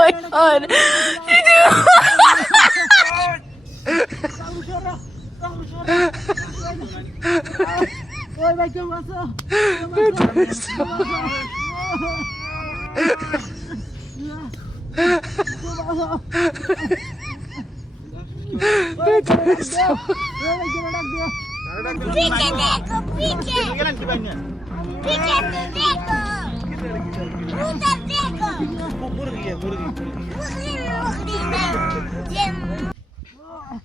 my god. Oh my god. Oh my god. पीछे देखो पीछे पीछे तो देखो उधर देखो मुर्गी ना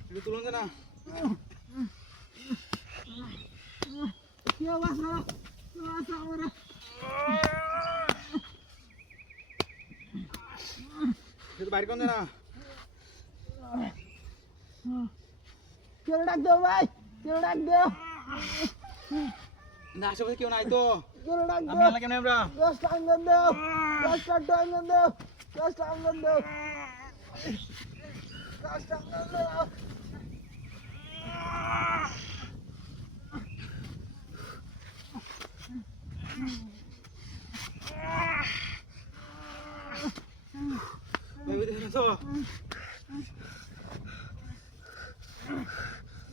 ये तुलन ना क्या वासा वासा ये बाहर कौन ना क्यों डाक दो भाई क्यों डाक दो ना आशा क्यों ना तो क्यों डाक दो আমি কেমনে আমরা गस टांगन दो गस टांगन दो गस टांगन दो गस टांगन दो Baby দেখো তো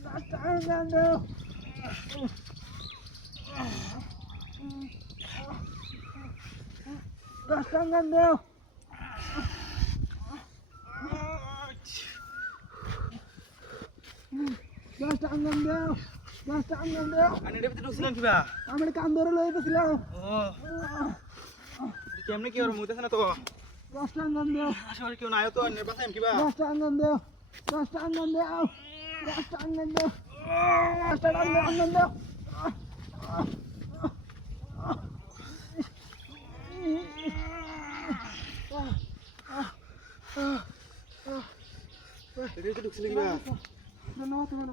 गस टांगन दो गस टांगन दो गस टांगन दो गस टांगन दो আনি রে ভিতরে ঢুকছিলেন কিবা আমি কাম ধরে লই বসলাম ও কেমনে কি আর মুইতেছ না তো গস টাंगन दो আশা কেউ না আয়ো তো নে বাসাম কিবা गस टांगन दो गस टांगन दो गस टांगन दो गस टांगन दो রে ভিতরে ঢুকছিলেন কিবা ধন্যবাদ তোমার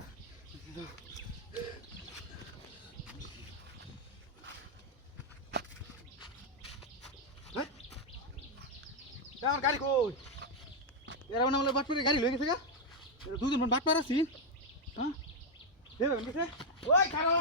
আমার গাড়ি কই এরা মনে হলো বাটপারে গাড়ি লয়ে গেছে গা দুজন বাটপার আছি হ্যাঁ দেবেন গেছে ওই খাড়ো